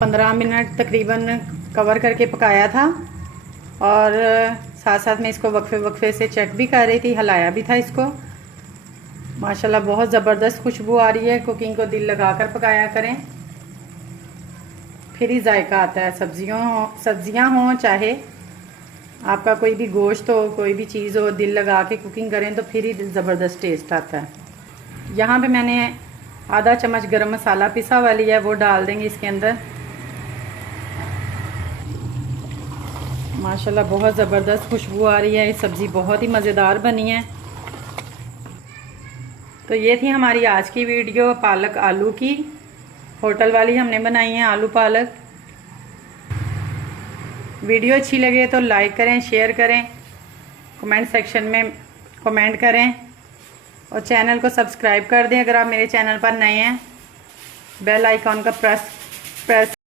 15 minute तकरीबन cover करके पकाया था और साथ साथ में इसको वक्फे वक्फे से चेक भी कर रही थी, हिलाया भी था इसको। माशाल्लाह बहुत ज़बरदस्त खुशबू आ रही है। कुकिंग को दिल लगाकर पकाया करें, फिर ही जायका आता है। सब्जियां हों चाहे आपका कोई भी गोश्त हो, कोई भी चीज़ हो, दिल लगा के कुकिंग करें तो फिर ही ज़बरदस्त टेस्ट आता है। यहाँ पे मैंने आधा चम्मच गरम मसाला पिसा हुआ लिया है, वो डाल देंगे इसके अंदर। माशाल्लाह बहुत ज़बरदस्त खुशबू आ रही है। ये सब्ज़ी बहुत ही मज़ेदार बनी है। तो ये थी हमारी आज की वीडियो पालक आलू की। होटल वाली हमने बनाई है आलू पालक। वीडियो अच्छी लगे तो लाइक करें, शेयर करें, कमेंट सेक्शन में कमेंट करें और चैनल को सब्सक्राइब कर दें अगर आप मेरे चैनल पर नए हैं। बेल आइकॉन का प्रेस